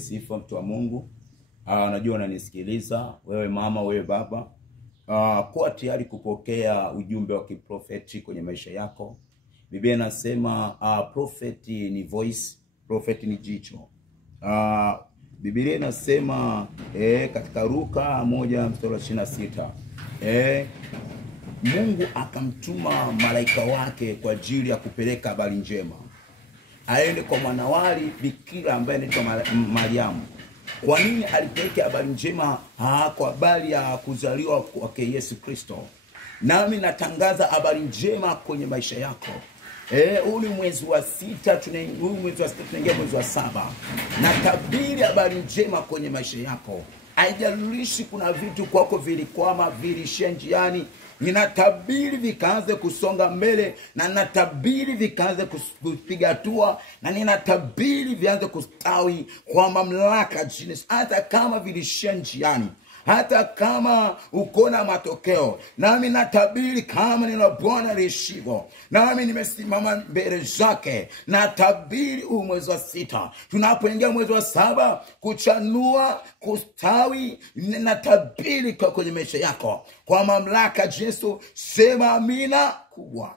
Sifa mtu wa Mungu. Najua unanisikiliza, wewe mama, wewe baba. Kuwa tayari kupokea ujumbe wa kiprofeti kwenye maisha yako. Biblia inasema prophet ni voice, prophet ni jicho. Biblia inasema katika Luka 1:26, Mungu akamtuma malaika wake kwa ajili ya kupeleka habari njema. Aende kwa mwanawali bikira ambaye anaitwa Mariamu. Kwa nini alipeleka habari njema? Kwa habari ya kuzaliwa kwake Yesu Kristo. Nami natangaza habari njema kwenye maisha yako. Huu ni mwezi wa 6, tunaingia mwezi wa 7. Natabiri habari njema kwenye maisha yako. Haijalishi kuna vitu kwako vilikwama, vilishia njiani, ninatabiri vikaanze kusonga mbele, na ninatabiri vikaanze kupiga hatua, na ninatabiri vianze kustawi kwa mamlaka jinsi. Hata kama vilishia njiani, hata kama ukona matokeo, nami natabiri kama nina Bwana lishivo, nami nimesimama mbele zake. Natabiri mwezi wa 6, tunapoingia mwezi wa 7, kuchanua, kustawi. Natabiri kwa kwenye maisha yako kwa mamlaka Yesu. Sema amina kubwa.